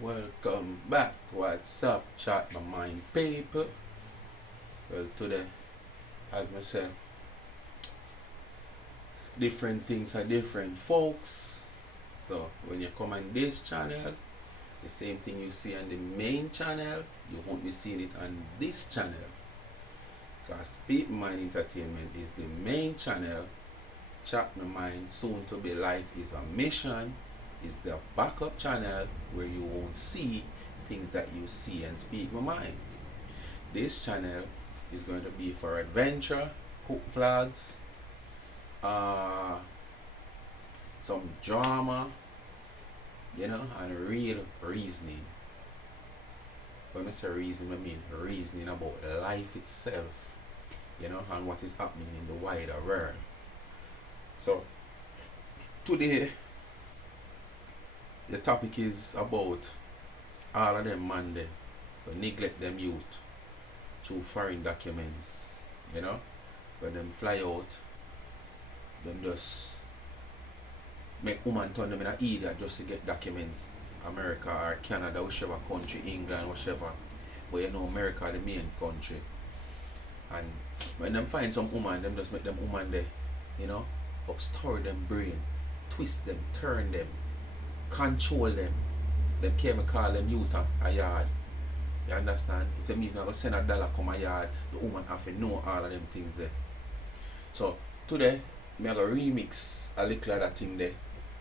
Welcome back. What's up, chat my mind people? Well, today, as I said, different things are different folks. So when you come on this channel, the same thing you see on the main channel, you won't be seeing it on this channel. Because Speak My Mind Entertainment is the main channel. Chat My Mind, soon to be Life is a Mission, is the backup channel where you won't see things that you see and Speak My Mind. This channel is going to be for adventure, cook vlogs, some drama, and real reasoning. When I say reasoning, I mean reasoning about life itself, and what is happening in the wider world. So, today, the topic is about all of them man them, but neglect them youth through foreign documents, when them fly out, them just make woman turn them in an idiot just to get documents. America or Canada, whichever country, England, whichever. But America the main country. And when them find some woman, them just make them woman there, upstir them brain, twist them, turn them, control them. Them came call them youth a yard. You understand? If them even go send $1 come a yard, the woman have to know all of them things there. So today, me I go remix a little of that thing there.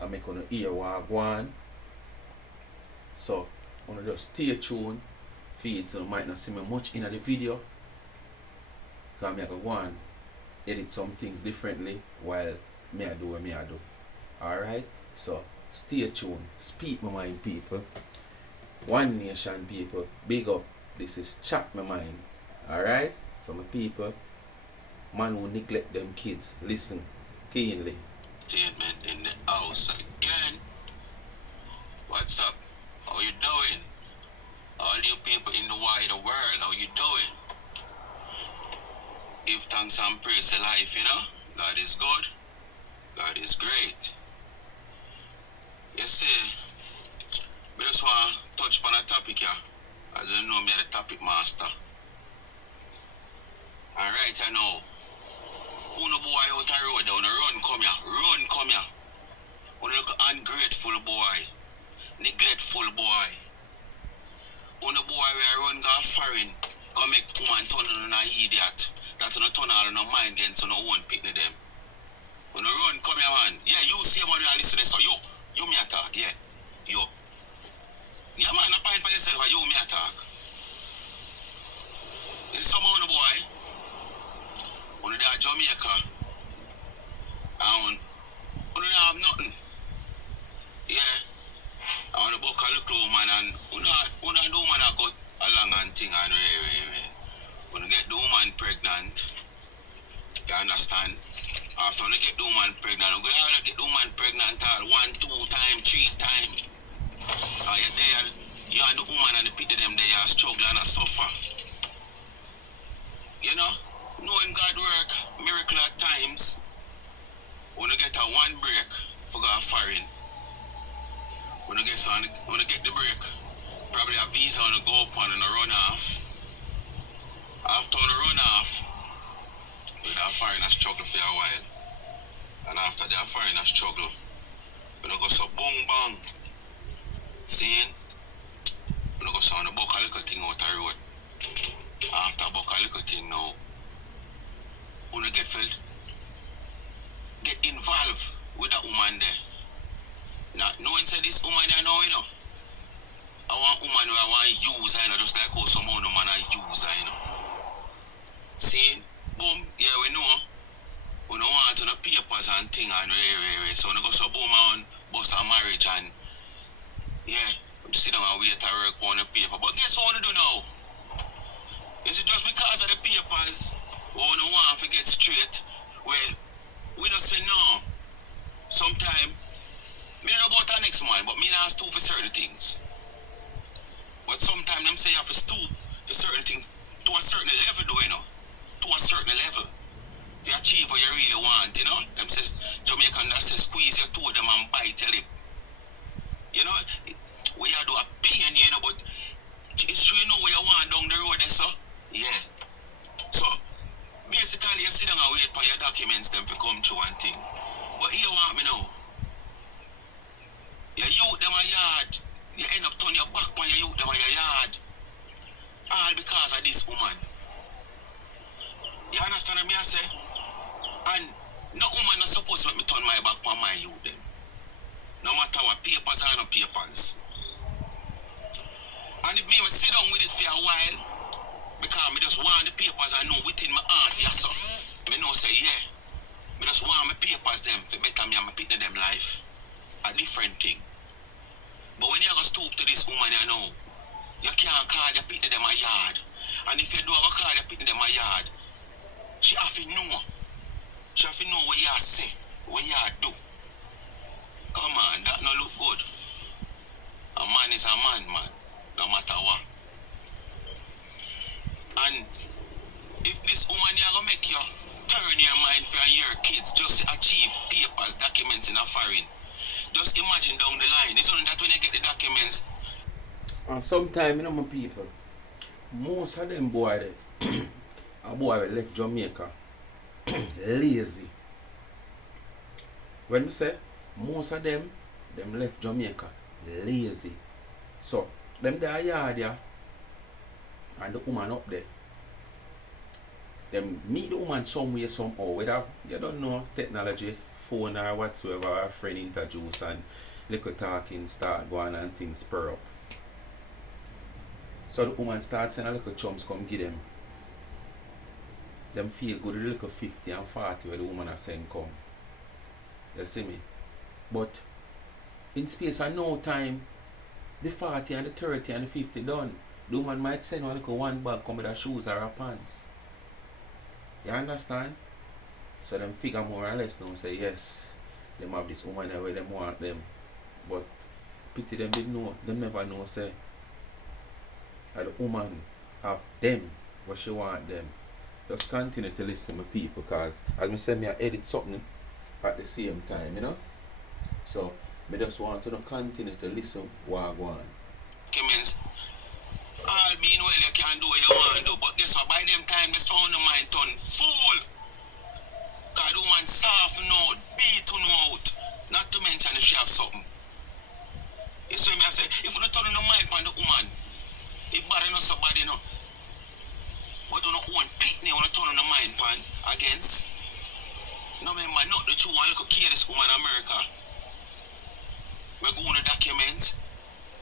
I make on the ear what go on. So wanna just stay tuned for it, so you might not see me much in the video. Because me I go on edit some things differently while me I do what me I do. Alright? So stay tuned. Speak My Mind people. One Nation people. Big up. This is Chat My Mind. Alright? So my people, man who neglect them kids, listen keenly. Statement in the house again. What's up? How you doing? All you people in the wider world, how you doing? Give thanks and praise to life, God is good. God is great. You see, I just want to touch upon a topic here. As you know, me the topic master. And right I know, who no boy out the road, they wanna run come here. Who look ungrateful boy, neglectful boy. Who no boy where run go foreign, go make woman turn on an idiot. That's no turn all no mind again, so no one pick them. When you run come here man, yeah, you see when you listen to this, so you me attack, yeah, yo. Yeah man, I find for yourself, you me attack. This is some on the boy, when they are Jamaica, and when they have nothing, yeah. I want to book a little woman and when the woman I got along and thing and when you get the woman pregnant, you understand? After you get the woman pregnant, you're going to get the woman pregnant all 1, 2 times, 3 times. You're there, you and the woman and the people them they are struggling and suffer. Knowing God work, miracle at times, when you get a one break for going foreign. When you get the break, probably a visa on the go up and a run off. After on the run off, with that foreigner struggle for a while. And after that foreigner struggle, when you go so boom bang, seeing, when you go so on the buck a little thing out the road. After buck a little thing now, when you get involved with that woman there. Now, knowing say this woman I know, I want woman who I want to use her, just like how some other man I use her, See, boom, yeah, we know. We don't want to know papers and thing and so we go so boom on bust a marriage and yeah, we sit down and wait to work on the paper. But guess what we do now? Is it just because of the papers we don't want to get straight? Well, we don't say no. Sometimes me don't know about the next man, but me not stoop for certain things. But sometimes them say you have to stoop for certain things to a certain level though, to a certain level. To achieve what you really want, Them says Jamaican that says squeeze your toe them and bite your lip. We have to do a pain so? Yeah. So, basically, you sit down and wait for your documents them to come through and thing. But here want me now. You youth them a yard. You end up turning your back on your youth them a your yard. All because of this woman. You understand what me I say? And no woman not supposed to let me turn my back on my youth them. No matter what, papers or no papers. And if me will sit down with it for a while, because me just want the papers I know within my heart, yes sir. Me know say yeah. Me just want my papers them to better me and my picking them life. A different thing. But when you go stoop to this woman you know, you can't call the picking them a yard. And if you do have a call the picking them a yard, she have to know. She have to know what you say, what you do. Come on, that no look good. A man is a man, man. No matter what. And if this woman here gonna make you turn your mind for your kids just to achieve papers, documents in a foreign, just imagine down the line. It's only that when you get the documents. And sometimes, you know, my people, most of them boy, a boy left Jamaica lazy. When we say most of them left Jamaica lazy. So them there yard there and the woman up there. Them meet the woman somewhere somehow, whether you don't know technology, phone or whatsoever, or a friend introduce and little talking start going and things spur up. So the woman starts saying a little chums come give them. Them feel good, a little 50 and 40 where the woman are saying come. You see me? But in space of no time, the 40 and the 30 and the 50 done. The woman might send one little one bag come with her shoes or her pants. You understand? So them figure more or less now say yes, them have this woman there where them want them. But pity them didn't know, them never know say that the woman have them what she want them. Just continue to listen to people because as I said, I edit something at the same time, you know? So I just want to continue to listen what I want. All being well, you can do what you want to do, but guess what? By them time, they found the mind turn fool. Because the woman soft note, beat to out. Not to mention if she have something. You see me, I say, if you don't turn the mind on the woman, it bad enough so bad enough. But you don't want pitney when you turn the mind on against. No, remember, not that you want to kill this woman in America. We're going to documents.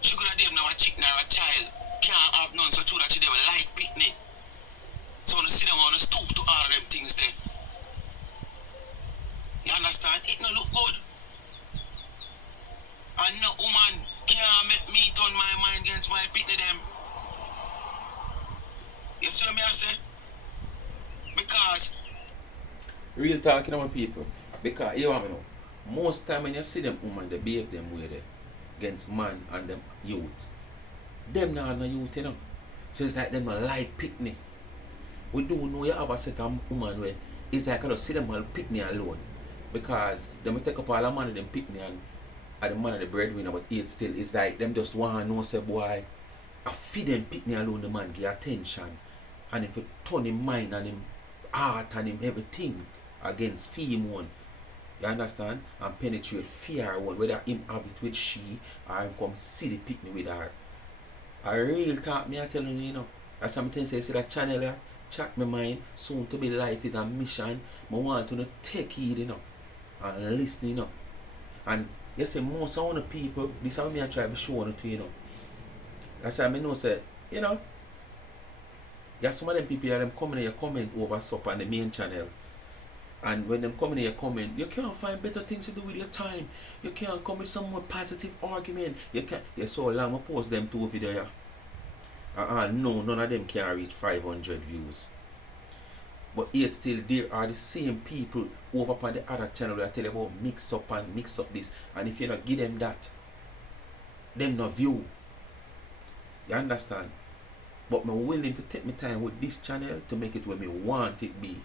She could have them now a chicken or a child. Can't have none so true that she never like pitney. So when you sit down on the stoop to all of them things there. You understand? It no look good. And no woman can't make me turn my mind against my pitney them. You see what I say? Because real talking about people. Because you want me know. Most time when you see them woman, they behave them way there against man and them youth. Them not no youth, you know. So it's like them not like picnic. We do know you have a set of woman where it's like I don't see them all picnic alone. Because them take up all the money them picnic and the man of the breadwinner, but it still it's like them just want to know say boy, I feed them picnic alone the man give attention. And if you turn him mind and him heart and him everything against fame one. You understand? And penetrate fear one, whether him have it with she or him come see the picnic with her. A real talk me I telling you, you know. That's something say see that channel that chat my mind, soon to be life is a mission. I want to take heed, you know, and listen, you know. And you see most of the people, this is how me I try to show it to you know. That's why I know say, you know, there's some of them people them coming in your comment over sup on the main channel. And when them come in your comment, you can't find better things to do with your time. You can't come with some more positive argument. You can't. You saw long I post them two videos. No, none of them can reach 500 views. But here still there are the same people over on the other channel that tell you about mix up and mix up this. And if you not give them that, them no view. You understand? But I'm willing to take my time with this channel to make it where me want it be.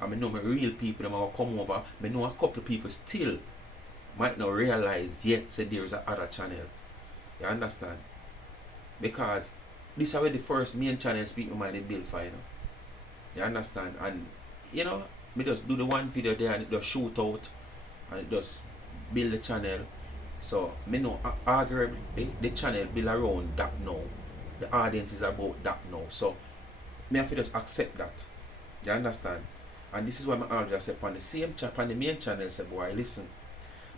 I know my real people that will come over. I know a couple of people still might not realize yet that there is a other channel. You understand? Because this is where the first main channel Speak My Mind they build for, you know. You understand? And you know, me just do the one video there and it just shoot out and it just build the channel. So me know arguably the channel build around that now. The audience is about that now. So me have to just accept that. You understand? And this is why I always say on the same channel, on the main channel, say boy listen,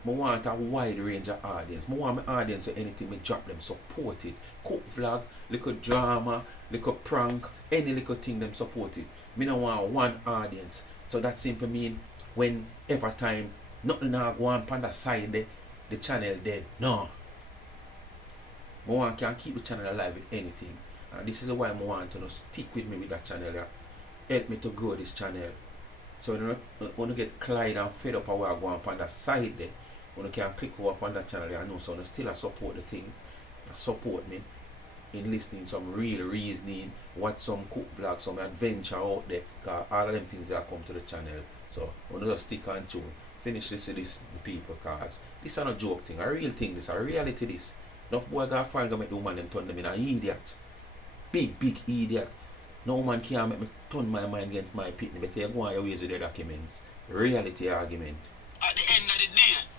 I want a wide range of audience. I want my audience so anything me drop them support it. Cook vlog, little drama, little prank, any little thing them support it. Me don't want one audience. So that simply mean whenever time nothing now go on the side there, the channel dead. No. I want can keep the channel alive with anything. And this is why I want to stick with me with that channel. Help me to grow this channel. So when you get Clyde and fed up how I go on the side there, when you can click over on that channel there, I know so you still support the thing. Support me in listening some real reasoning, watch some cook vlogs, some adventure out there. Because all of them things that come to the channel. So when you just stick on tune, finish listening to this the people, because this is not a joke thing, a real thing, this a reality this. Enough boy got find make the woman them turn them in an idiot. Big idiot. No man can't make me turn my mind against my pitney, but you go on your ways with the documents. Reality argument. At the end of the day,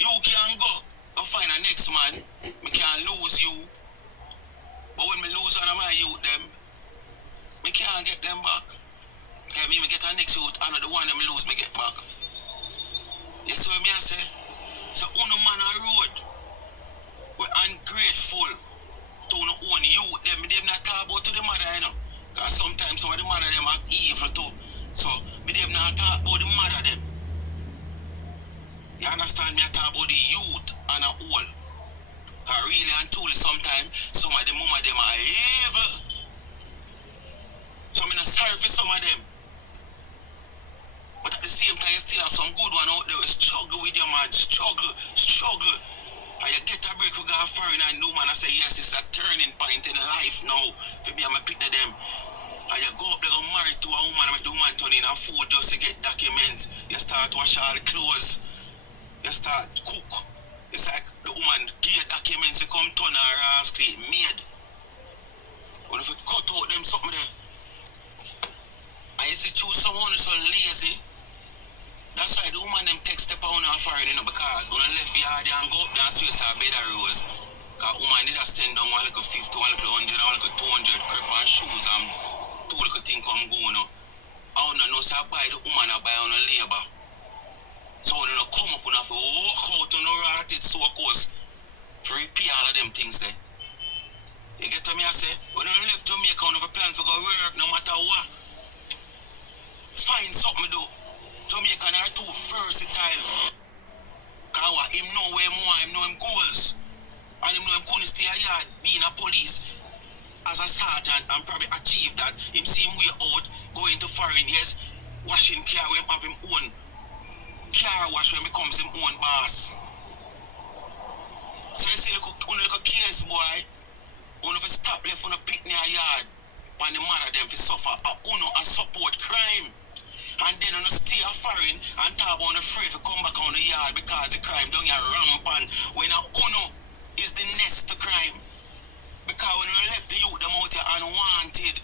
you can go and find a next man. Me can't lose you. But when me lose one of my youth them, me can't get them back. Okay, me get a next youth, and the one them lose me get back. You see what me I say? So uno man a road. We're ungrateful to no own youth them not talk about to the mother, you know. Because sometimes some of the mother them are evil too. So me them not talk about the mother them. You understand me? I talk about the youth and a whole. Because really and truly sometimes some of the mama them are evil. So I'm not sorry for some of them. But at the same time you still have some good one out there who struggle with your man. Struggle. And you get a break for go foreign and do man I say yes, it's a turning point in life now. For me I'm a pick of them. And you go up there and marry to a woman and make the woman turn in a food just to get documents. You start wash all the clothes. You start cook. It's like the woman get documents, you come turn her ass clean made. But if you cut out them something there, and you see choose someone who's so lazy, that's why the woman them take step on her foreign, you know, because when I left yard and go up there and see her bed of rose. Because woman did a send down one little 50, one little 100, one little 200 crepe and shoes and two little things come go, you know. I don't know, so I buy the woman, I buy on a labor. So when you come up and have to walk out on a rotted so of course to repair all of them things there. You get to me I say, when you left Jamaica on have a plan for go work no matter what. Find something to do. Jamaican are too versatile. Cause him know where him want, him know him goals. And him know him couldn't stay a yard being a police as a sergeant and probably achieve that. Him see him way out, going to foreign, yes, washing car when him have him own car wash when becomes him own boss. So you see look case boy, uno for stop left on a picnic yard and the mother them for suffer uno and support crime. And then uno stay a foreign and talk about afraid to come back on the yard because the crime don't get rampant when uno is the next to crime. Because when you left the youth them out here unwanted,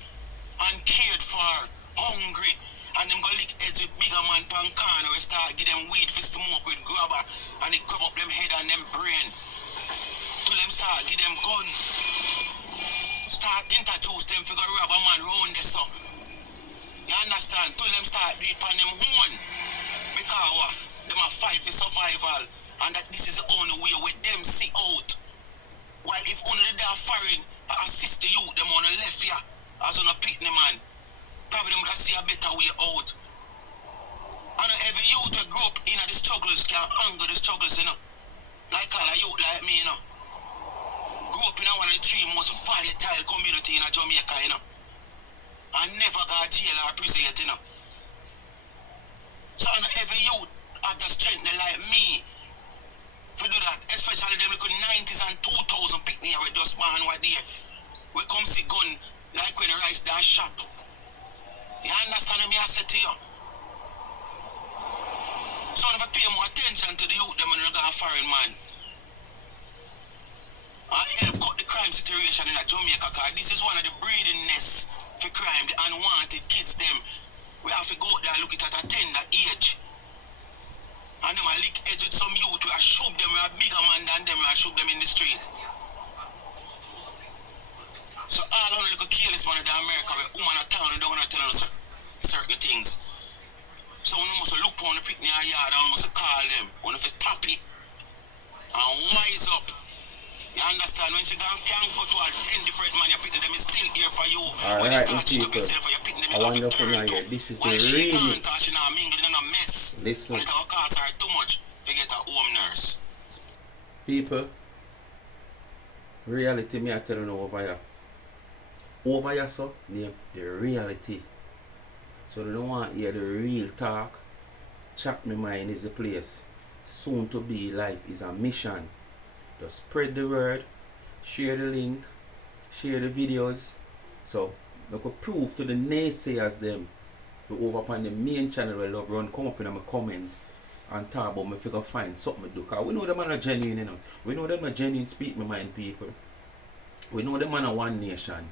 uncared for, hungry, and them go lick heads with bigger man pan corner we start give them weed for smoke with grabber and they grab up them head and them brain. Till them start give them gun. Start introduce them for go rob a man round there so. You understand? Till them start do it on them own. Because what? Them a fight for survival and that this is the only way with them see out. While if only they are foreign assist the youth them on the left here as on a pitney man. Probably them would see a better way out. And every youth who grew up in the struggles can anger the struggles, you know. Like all a youth like me, you know. Grew up in one of the three most volatile community in Jamaica, you know. And never got jail or prison yet, you know. So every youth have the strength like me to do that. Especially them little 90s and 2000 picnic we just born one day. We come see gun like when the rice that shop. You understand me I say to you? So if I pay more attention to the youth them when they go foreign man. I help cut the crime situation situation in Jamaica, because this is one of the breeding nests for crime, the unwanted kids them. We have to go out there and look it at a tender age. And them a lick edge with some youth, we a shoot them, we a bigger man than them, we a shoot them in the street. So all on little careless man in America, where woman a town and they wanna tell us certain things. So we must look on the picnic yard and we must call them. We must stop it and wise up. You understand? When she can go to all 10 different man, you pick them is still here for you. When you start to up yourself, you pick them, you have to turn to. This is Why the she can't remix. cause she not mingle in a mess. Listen. And it will cost her too much to get a home nurse. People, reality me I tell you over here. Over here, so, name the reality. So they don't want to hear the real talk. Chat Me Mind is the place. Soon to be life is a mission. Just spread the word, share the link, share the videos. So I could prove to the naysayers them over upon the main channel where love run come up in my comment and talk about me if you can find something to do. Cause we know them are not genuine, you know. We know them are genuine speak my mind people. We know them are one nation.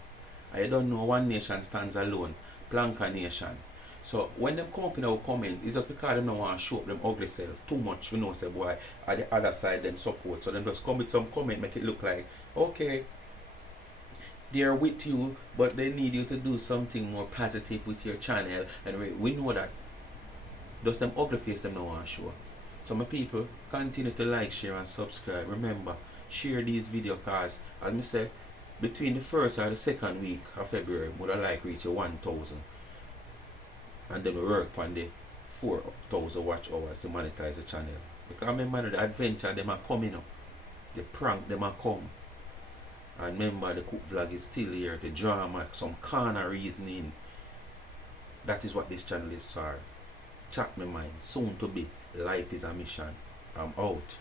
I don't know one nation stands alone. Planka nation. So when them come up in our comment, it's just because them don't want to show up them ugly self too much. We know say boy at the other side them support. So them just come with some comment, make it look like okay, they're with you, but they need you to do something more positive with your channel. And we know that. Just them ugly face them don't want to show. So my people, continue to like, share and subscribe. Remember, share these video cards. As I say, between the first or the second week of February, would I like reach 1,000. And then we work on the 4,000 watch hours to monetize the channel. Because remember the adventure them are coming up. The prank them are come. And remember the cook vlog is still here. The drama, some corner reasoning. That is what this channel is for. Chat Me Mind. Soon to be. Life is a mission. I'm out.